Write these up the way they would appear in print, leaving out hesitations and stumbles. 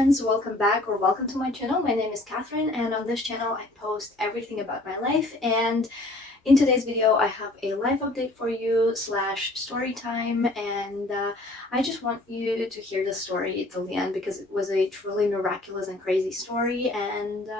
friends, welcome back or welcome to my channel. My name is Catherine, and on this channel I post everything about my life. And in today's video I have a life update for you slash story time, and I just want you to hear the story till the end because it was a truly miraculous and crazy story, and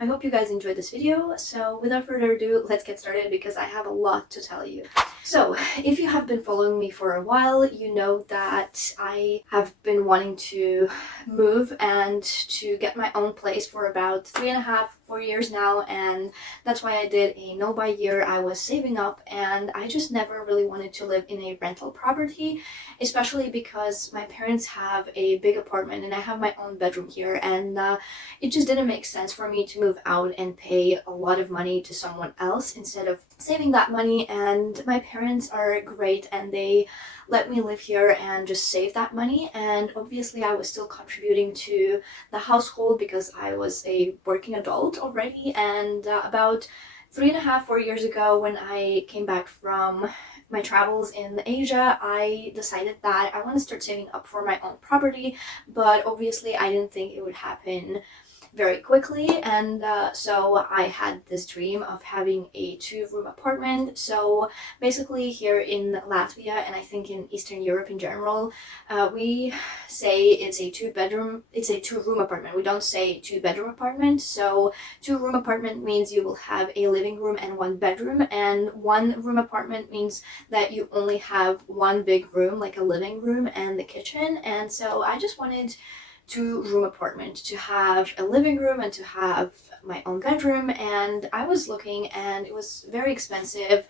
I hope you guys enjoyed this video. So without further ado, let's get started because I have a lot to tell you. So if you have been following me for a while, you know that I have been wanting to move and to get my own place for about 3.5-4 years now, and that's why I did a no buy year. I was saving up and I just never really wanted to live in a rental property, especially because my parents have a big apartment and I have my own bedroom here, and it just didn't make sense for me to move out and pay a lot of money to someone else instead of saving that money. And my parents are great and they let me live here and just save that money, and obviously I was still contributing to the household because I was a working adult already. And about 3.5-4 years ago, when I came back from my travels in Asia, I decided that I want to start saving up for my own property, but obviously I didn't think it would happen very quickly. And so I had this dream of having a 2-room apartment. So basically here in Latvia, and I think in Eastern Europe in general, we say it's a 2-room apartment. We don't say 2-bedroom apartment. So 2-room apartment means you will have a living room and 1 bedroom, and 1-room apartment means that you only have 1 big room, like a living room and the kitchen. And so I just wanted 2-room apartment to have a living room and to have my own bedroom. And I was looking and it was very expensive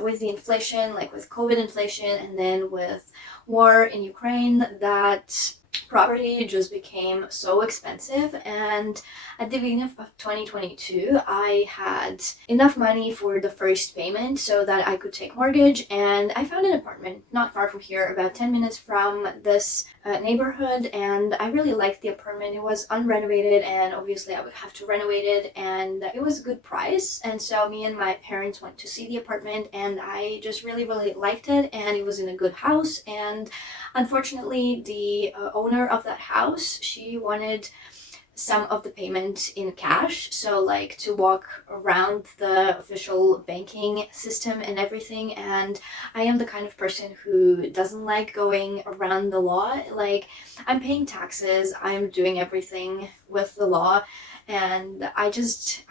with the inflation, like with COVID inflation and then with war in Ukraine, that property just became so expensive. And at the beginning of 2022 I had enough money for the first payment so that I could take mortgage, and I found an apartment not far from here, about 10 minutes from this neighborhood, and I really liked the apartment. It was unrenovated and obviously I would have to renovate it, and it was a good price. And so me and my parents went to see the apartment and I just really liked it, and it was in a good house. And unfortunately the owner of that house, she wanted some of the payment in cash, so like to walk around the official banking system and everything. And I am the kind of person who doesn't like going around the law. Like, I'm paying taxes, I'm doing everything with the law, and I just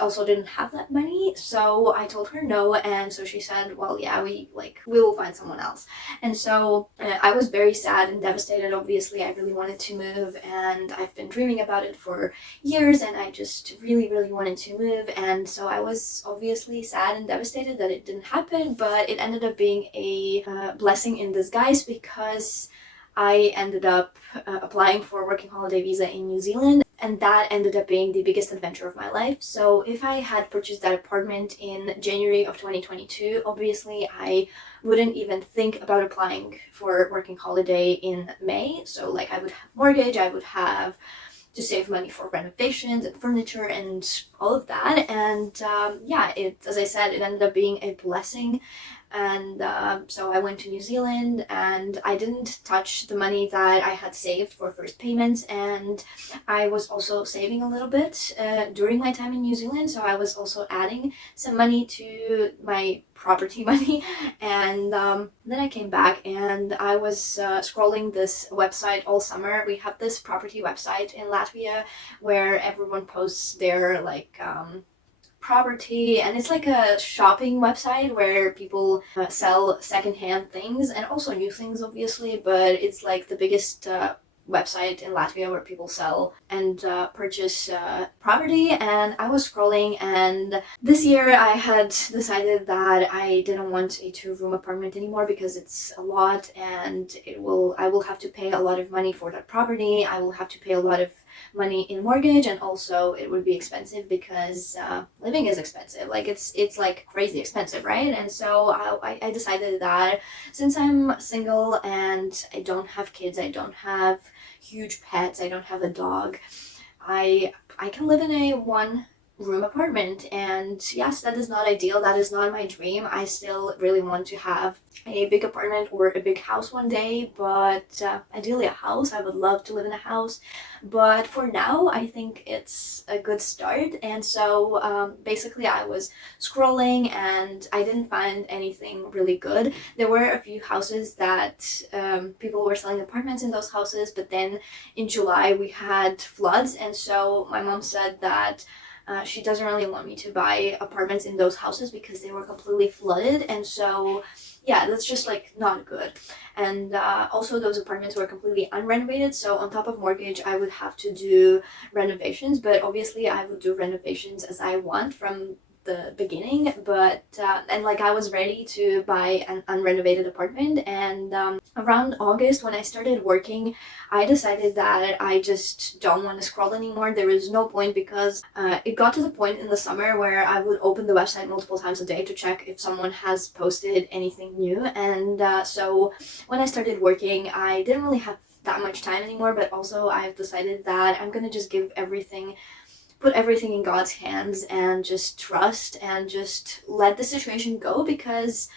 also didn't have that money. So I told her no, and so she said, well, yeah, we will find someone else. And so I was very sad and devastated. Obviously I really wanted to move and I've been dreaming about it for years, and I just really wanted to move. And so I was obviously sad and devastated that it didn't happen, but it ended up being a blessing in disguise because I ended up applying for a working holiday visa in New Zealand, and that ended up being the biggest adventure of my life. So if I had purchased that apartment in January of 2022, obviously I wouldn't even think about applying for working holiday in May. So like, I would have mortgage, I would have to save money for renovations and furniture and all of that. And yeah, as I said, it ended up being a blessing. And so I went to New Zealand and I didn't touch the money that I had saved for first payments, and I was also saving a little bit during my time in New Zealand. So I was also adding some money to my property money. And then I came back and I was scrolling this website all summer. We have this property website in Latvia where everyone posts their property, and it's like a shopping website where people sell secondhand things and also new things obviously, but it's like the biggest website in Latvia where people sell and purchase property. And I was scrolling, and this year I had decided that I didn't want a 2-room apartment anymore because it's a lot, and I will have to pay a lot of money for that property. I will have to pay a lot of money in mortgage, and also it would be expensive because living is expensive. Like, it's like crazy expensive, right? And so I decided that since I'm single and I don't have kids, I don't have huge pets, I don't have a dog, I can live in a 1 room apartment. And yes, that is not ideal, that is not my dream. I still really want to have a big apartment or a big house one day, but ideally a house. I would love to live in a house, but for now I think it's a good start. And so basically I was scrolling and I didn't find anything really good. There were a few houses that people were selling apartments in those houses, but then in July we had floods, and so my mom said that she doesn't really want me to buy apartments in those houses because they were completely flooded. And so yeah, that's just like not good. And also those apartments were completely unrenovated, so on top of mortgage I would have to do renovations, but obviously I would do renovations as I want from the beginning. But and like I was ready to buy an unrenovated apartment, and around August when I started working, I decided that I just don't want to scroll anymore. There is no point, because it got to the point in the summer where I would open the website multiple times a day to check if someone has posted anything new. And so when I started working, I didn't really have that much time anymore, but also I've decided that I'm gonna just put everything in God's hands and just trust and just let the situation go, because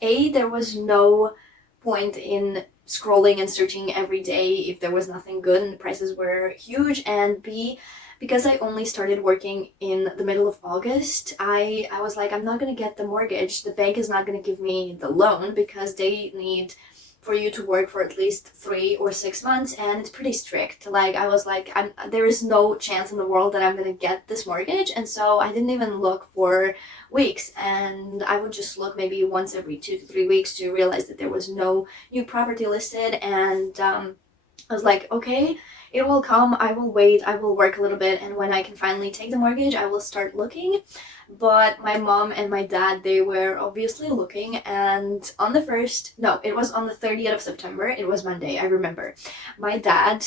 there was no point in scrolling and searching every day if there was nothing good and the prices were huge, and B, because I only started working in the middle of August, I was like, I'm not gonna get the mortgage. The bank is not gonna give me the loan because they need for you to work for at least 3 or 6 months, and it's pretty strict. Like I was like, there is no chance in the world that I'm gonna get this mortgage. And so I didn't even look for weeks, and I would just look maybe once every 2 to 3 weeks to realize that there was no new property listed. And I was like, okay, it will come, I will wait, I will work a little bit, and when I can finally take the mortgage, I will start looking. But my mom and my dad, they were obviously looking, and on the 30th of September, it was Monday, I remember. My dad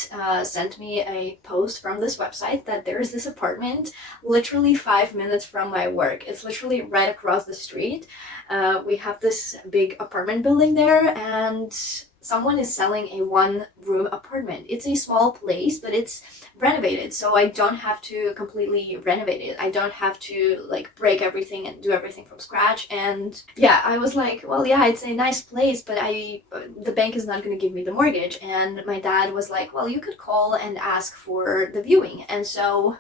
sent me a post from this website that there is this apartment literally 5 minutes from my work. It's literally right across the street. We have this big apartment building there, and someone is selling a 1-room apartment. It's a small place, but it's renovated, so I don't have to completely renovate it. I don't have to like break everything and do everything from scratch. And yeah, I was like, well, yeah, it's a nice place, but the bank is not going to give me the mortgage. And my dad was like, well, you could call and ask for the viewing. And so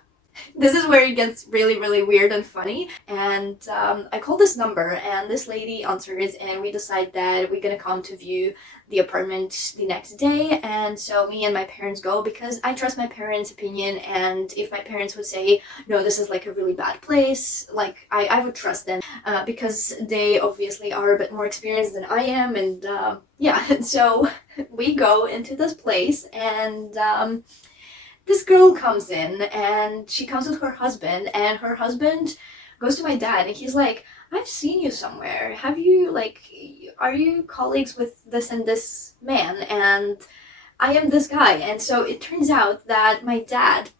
this is where it gets really, really weird and funny. And I called this number, and this lady answers, and we decide that we're gonna come to view the apartment the next day. And so me and my parents go, because I trust my parents' opinion, and if my parents would say, no, this is like a really bad place, like I would trust them, because they obviously are a bit more experienced than I am. And yeah, so we go into this place, and this girl comes in, and she comes with her husband, and her husband goes to my dad, and he's like, I've seen you somewhere. Are you colleagues with this and this man? And I am this guy. And so it turns out that my dad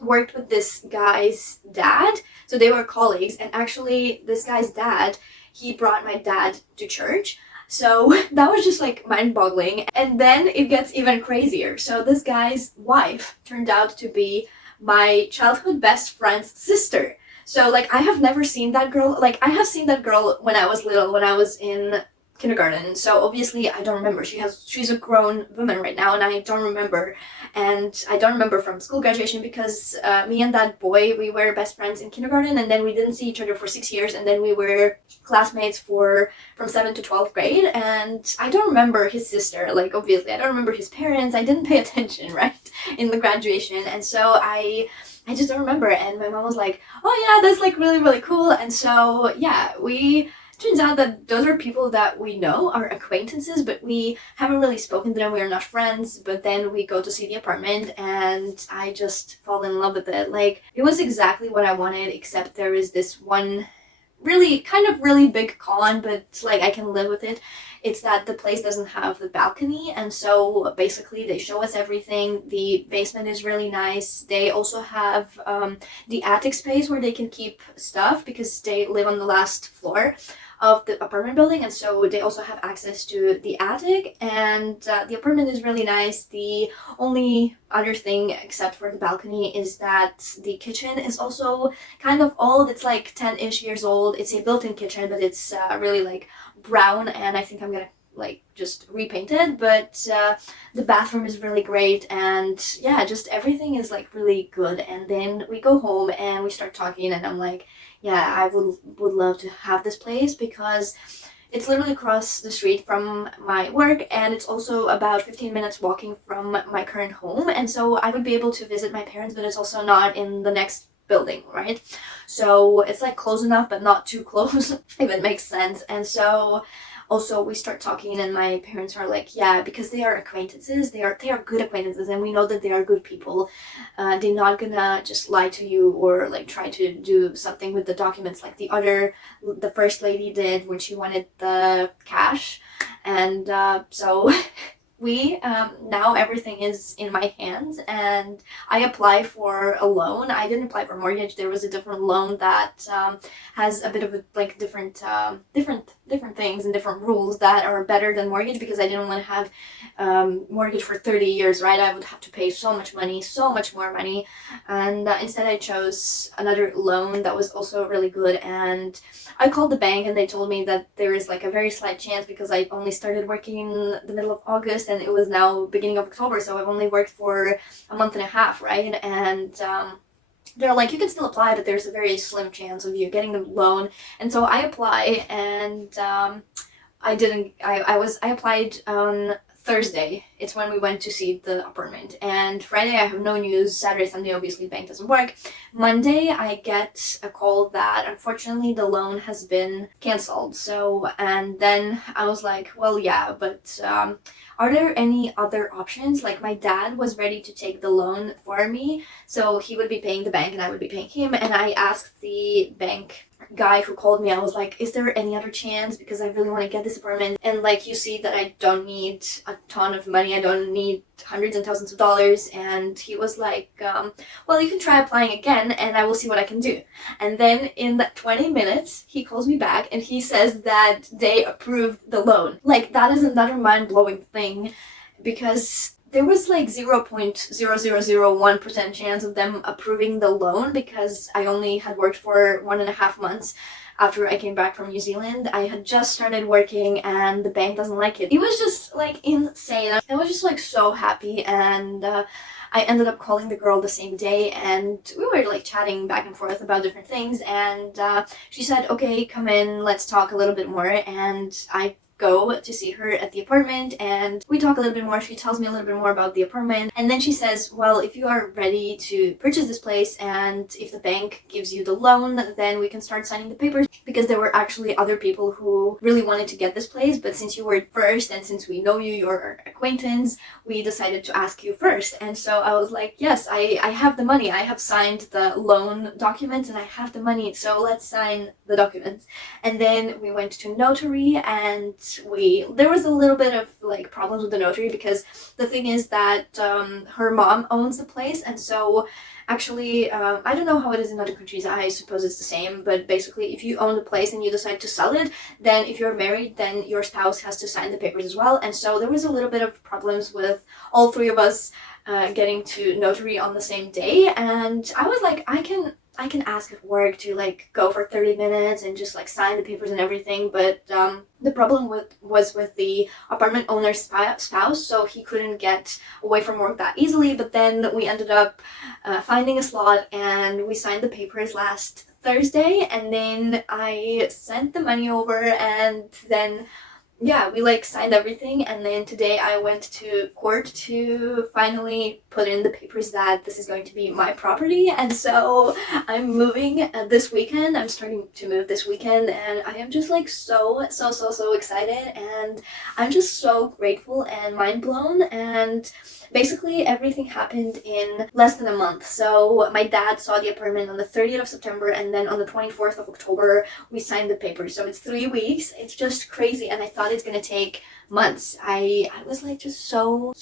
worked with this guy's dad, so they were colleagues. And actually this guy's dad, he brought my dad to church. So that was just like mind-boggling. And then it gets even crazier. So this guy's wife turned out to be my childhood best friend's sister. So like I have never seen that girl. Like I have seen that girl when I was little, when I was in kindergarten. So obviously I don't remember. She's a grown woman right now, and I don't remember. And I don't remember from school graduation, because me and that boy, we were best friends in kindergarten, and then we didn't see each other for 6 years, and then we were classmates from 7th to 12th grade. And I don't remember his sister. Like obviously I don't remember his parents. I didn't pay attention, right, in the graduation. And so I just don't remember. And my mom was like, oh yeah, that's like really, really cool. And so yeah, turns out that those are people that we know, are acquaintances, but we haven't really spoken to them. We are not friends. But then we go to see the apartment, and I just fall in love with it. Like it was exactly what I wanted, except there is this one really big con, but like I can live with it. It's that the place doesn't have the balcony, and so basically they show us everything. The basement is really nice. They also have the attic space where they can keep stuff because they live on the last floor of the apartment building, and so they also have access to the attic, and the apartment is really nice. The only other thing except for the balcony is that the kitchen is also kind of old. It's like 10-ish years old. It's a built-in kitchen, but it's really like brown, and I think I'm gonna like just repaint it. But the bathroom is really great, and yeah, just everything is like really good. And then we go home and we start talking, and I'm like, yeah, I would love to have this place because it's literally across the street from my work, and it's also about 15 minutes walking from my current home, and so I would be able to visit my parents, but it's also not in the next building, right? So it's like close enough but not too close, if it makes sense. And so also we start talking, and my parents are like, yeah, because they are acquaintances, they are good acquaintances, and we know that they are good people. They're not gonna just lie to you or like try to do something with the documents like the first lady did when she wanted the cash. And so we now everything is in my hands, and I apply for a loan. I didn't apply for a mortgage. There was a different loan that has a bit of a, like different things and different rules that are better than mortgage, because I didn't want to have mortgage for 30 years, right? I would have to pay so much money, so much more money, and instead I chose another loan that was also really good. And I called the bank, and they told me that there is like a very slight chance, because I only started working in the middle of August and it was now beginning of October, so I've only worked for a month and a half, right? And they're like, you can still apply, but there's a very slim chance of you getting the loan. And so I apply, and I applied on Thursday. It's when we went to see the apartment, and Friday I have no news. Saturday, Sunday, obviously bank doesn't work. Monday I get a call that unfortunately the loan has been cancelled. So, and then I was like, well, yeah, but are there any other options? Like, my dad was ready to take the loan for me, so he would be paying the bank and I would be paying him. And I asked the bank guy who called me, I was like, is there any other chance, because I really want to get this apartment, and like, you see that I don't need a ton of money, I don't need hundreds and thousands of dollars. And he was like, well, you can try applying again and I will see what I can do. And then in that 20 minutes he calls me back and he says that they approved the loan. Like, that is another mind-blowing thing, because there was like 0.0001% chance of them approving the loan, because I only had worked for 1.5 months after I came back from New Zealand. I had just started working and the bank doesn't like it. It was just like insane. I was just like so happy, and I ended up calling the girl the same day, and we were like chatting back and forth about different things, and she said, okay, come in, let's talk a little bit more. And I go to see her at the apartment and we talk a little bit more. She tells me a little bit more about the apartment, and then she says, well, if you are ready to purchase this place and if the bank gives you the loan, then we can start signing the papers, because there were actually other people who really wanted to get this place, but since you were first and since we know you, you're our acquaintance, we decided to ask you first. And so I was like, yes, I have the money, I have signed the loan documents and I have the money, so let's sign the documents. And then we went to notary, and there was a little bit of like problems with the notary, because the thing is that her mom owns the place, and so actually I don't know how it is in other countries, I suppose it's the same, but basically if you own the place and you decide to sell it, then if you're married, then your spouse has to sign the papers as well. And so there was a little bit of problems with all three of us getting to notary on the same day. And I was like, I can ask at work to like go for 30 minutes and just like sign the papers and everything, but the problem was with the apartment owner's spouse, so he couldn't get away from work that easily. But then we ended up finding a slot and we signed the papers last Thursday, and then I sent the money over, and then yeah, we like signed everything. And then today I went to court to finally put in the papers that this is going to be my property. And so I'm moving this weekend. I'm starting to move this weekend, and I am just like so excited, and I'm just so grateful and mind blown. And basically everything happened in less than a month. So my dad saw the apartment on the 30th of September, and then on the 24th of October we signed the papers. So it's 3 weeks. It's just crazy, and I thought it's gonna take months. I was like just so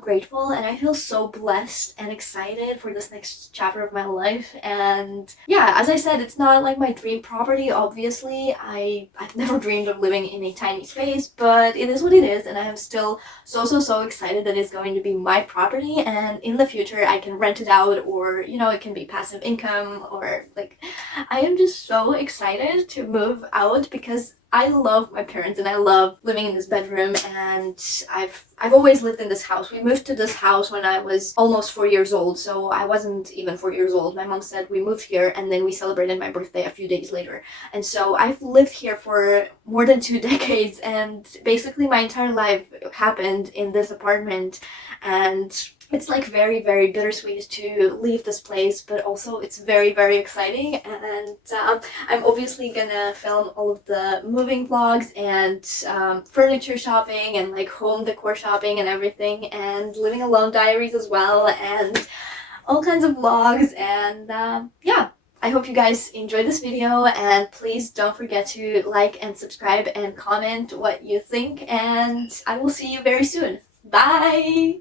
grateful, and I feel so blessed and excited for this next chapter of my life. And yeah, as I said, it's not like my dream property, obviously. I've never dreamed of living in a tiny space, but it is what it is, and I am still so excited that it's going to be my property, and in the future I can rent it out, or you know, it can be passive income, or like, I am just so excited to move out because I love my parents and I love living in this bedroom, and I've always lived in this house. We moved to this house when I was almost 4 years old, so I wasn't even 4 years old. My mom said we moved here, and then we celebrated my birthday a few days later. And so I've lived here for more than 2 decades, and basically my entire life happened in this apartment. And it's like very bittersweet to leave this place, but also it's very exciting. And I'm obviously gonna film all of the moving vlogs and furniture shopping and like home decor shopping and everything, and living alone diaries as well, and all kinds of vlogs. And yeah, I hope you guys enjoyed this video, and please don't forget to like and subscribe and comment what you think, and I will see you very soon. Bye!